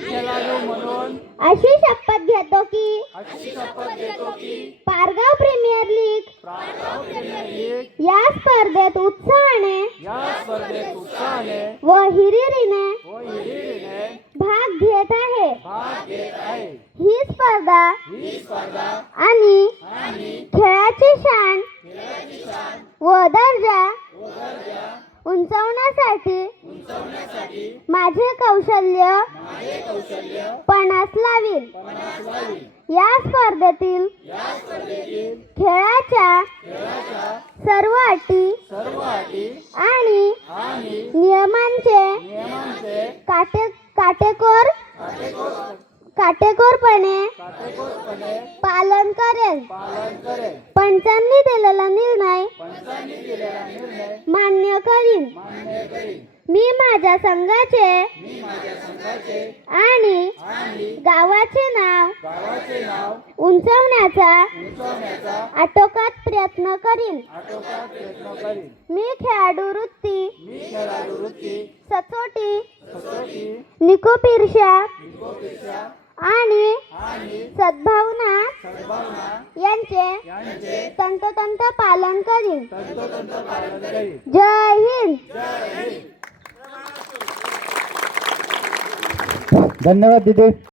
खेळाडू म्हणून अशी शपथ घेतो की पारगाव प्रीमियर लीग या स्पर्धेत उत्साहाने व हिरिरीने भाग घेत आहे. ही स्पर्धा आणि खेळाची शान व दर्जा उंचावण्यासाठी माझे कौशल्य पणास लावील. या स्पर्धेतील खेळाच्या सर्व अटी आणि नियमांचे काटेकोरपणे पालन करेन. पंचांनी दिलेला निर्णय मान्य करीन. मी माझ्या संघाचे आणि गावाचे नाव उंचावण्याचा आटोकाट प्रयत्न करीन. मी खेळाडू वृत्ती सचोटी निकोपीर्षा आणि सद्भावना यांचे तंतोतंत पालन करीन. जय हिंद. धन्यवाद दीदी.